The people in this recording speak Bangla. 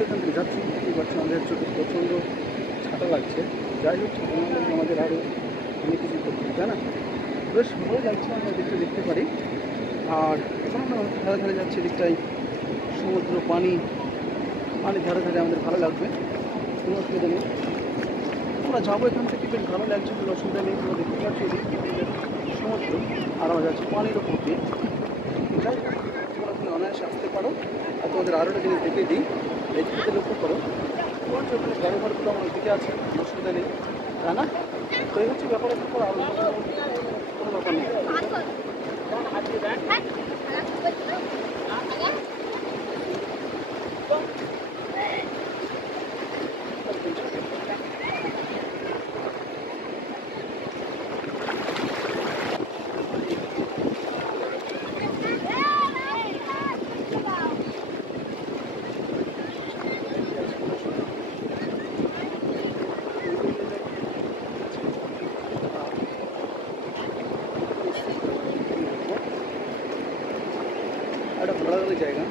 মুহূর্তে এখান থেকে যাচ্ছি, দেখতেই পাচ্ছি আমাদের চোখে প্রচণ্ড ছাতা লাগছে। যাই হোক আমাদের আরও অনেক কিছু করতে হবে, তাই না? বেশ ভালোই লাগছে, আমরা দেখতে পারি। আর এখন আমরা ধারে ধারে যাচ্ছি, দিকটাই সমুদ্র, পানি ধারে ধারে আমাদের ভালো লাগবে, কোনো অসুবিধা নেই। আমরা যাবো এখান থেকে, বেশ ভালো লাগছে, কোনো অসুবিধা নেই। তোমরা দেখতে পাচ্ছি সমুদ্র, আর আমরা যাচ্ছি পানির ওপর দিয়ে। যাই হোক, তোমরা তুমি অনায়াসে আসতে পারো। আর তোমাদের আরও একটা জিনিস দেখে দিই, এই দিকে লক্ষ্য করো, তোমার যে ওখানে ঘর ঘরগুলো আমার দিকে আছে, কোনো অসুবিধা নেই, তাই না? তো এই হচ্ছে ব্যাপার, একটু আর কোনো ব্যাপার নেই। একটা ভালো লাগার জায়গা।